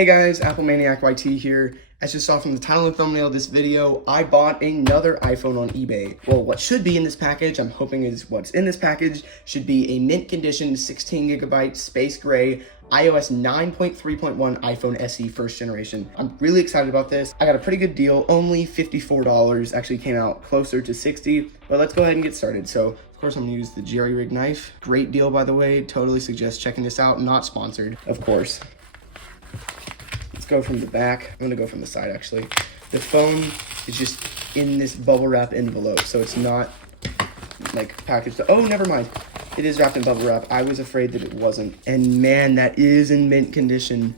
Hey guys, Apple Maniac YT here. As you saw from the title and thumbnail of this video, I bought another iPhone on eBay. Well, what should be in this package, I'm hoping is what's in this package, should be a mint condition 16GB space gray iOS 9.3.1 iPhone SE first generation. I'm really excited about this. I got a pretty good deal, only $54. Actually came out closer to 60, but let's go ahead and get started. So of course I'm gonna use the jerry rig knife. Great deal, by the way. Totally suggest checking this out. Not sponsored, of course. Go from the back. I'm gonna go from the side actually. The phone is just in this bubble wrap envelope, so it's not like packaged. Oh, never mind. It is wrapped in bubble wrap. I was afraid that it wasn't. And man, that is in mint condition.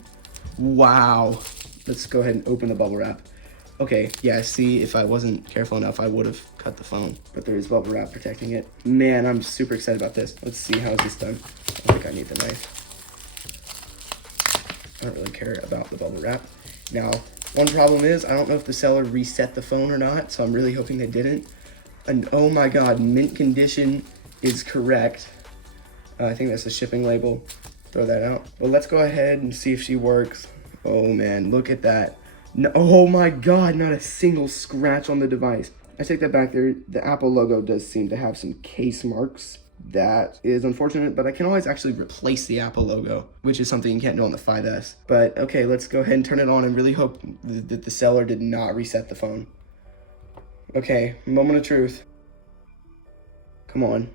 Wow. Let's go ahead and open the bubble wrap. Okay, yeah, see, if I wasn't careful enough, I would have cut the phone, but there is bubble wrap protecting it. Man, I'm super excited about this. Let's see, how is this done? I think I need the knife. I don't really care about the bubble wrap. Now, one problem is, I don't know if the seller reset the phone or not, so I'm really hoping they didn't. And oh my god, mint condition is correct. I think that's the shipping label. Throw that out. But let's go ahead and see if she works. Oh man, look at that. No, oh my god, not a single scratch on the device. I take that back there. The Apple logo does seem to have some case marks. That is unfortunate, but I can always actually replace the Apple logo, which is something you can't do on the 5S. But okay, let's go ahead and turn it on and really hope that the seller did not reset the phone. Okay, moment of truth. Come on.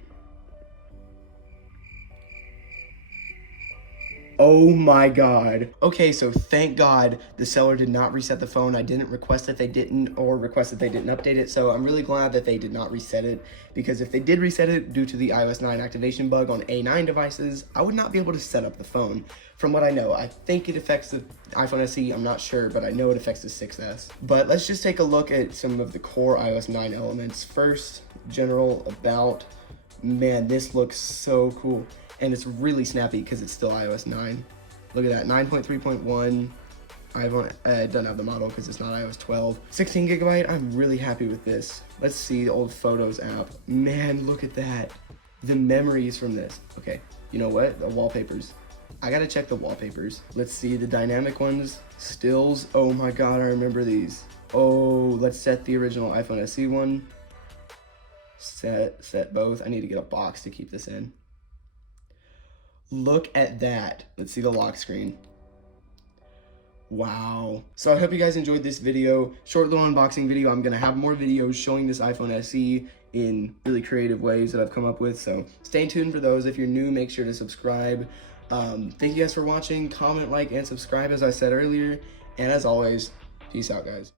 Oh my god. Okay, so thank god the seller did not reset the phone. I didn't request that they didn't, or request that they didn't update it, so I'm really glad that they did not reset it, because if they did reset it due to the iOS 9 activation bug on A9 devices, I would not be able to set up the phone. From what I know, I think it affects the iPhone SE, I'm not sure, but I know it affects the 6S. But let's just take a look at some of the core iOS 9 elements. First, general about. Man, this looks so cool. And it's really snappy because it's still iOS 9. Look at that, 9.3.1. iPhone doesn't have the model because it's not iOS 12. 16GB, I'm really happy with this. Let's see the old Photos app. Man, look at that. The memories from this. Okay, you know what? The wallpapers. I gotta check the wallpapers. Let's see the dynamic ones. Stills, oh my god, I remember these. Oh, let's set the original iPhone SE one. Set both. I need to get a box to keep this in. Look at that. Let's see the lock screen. Wow. So I hope you guys enjoyed this video. Short little unboxing video. I'm gonna have more videos showing this iPhone SE in really creative ways that I've come up with. So stay tuned for those. If you're new, make sure to subscribe. Thank you guys for watching. Comment, like, and subscribe as I said earlier. And as always, peace out, guys.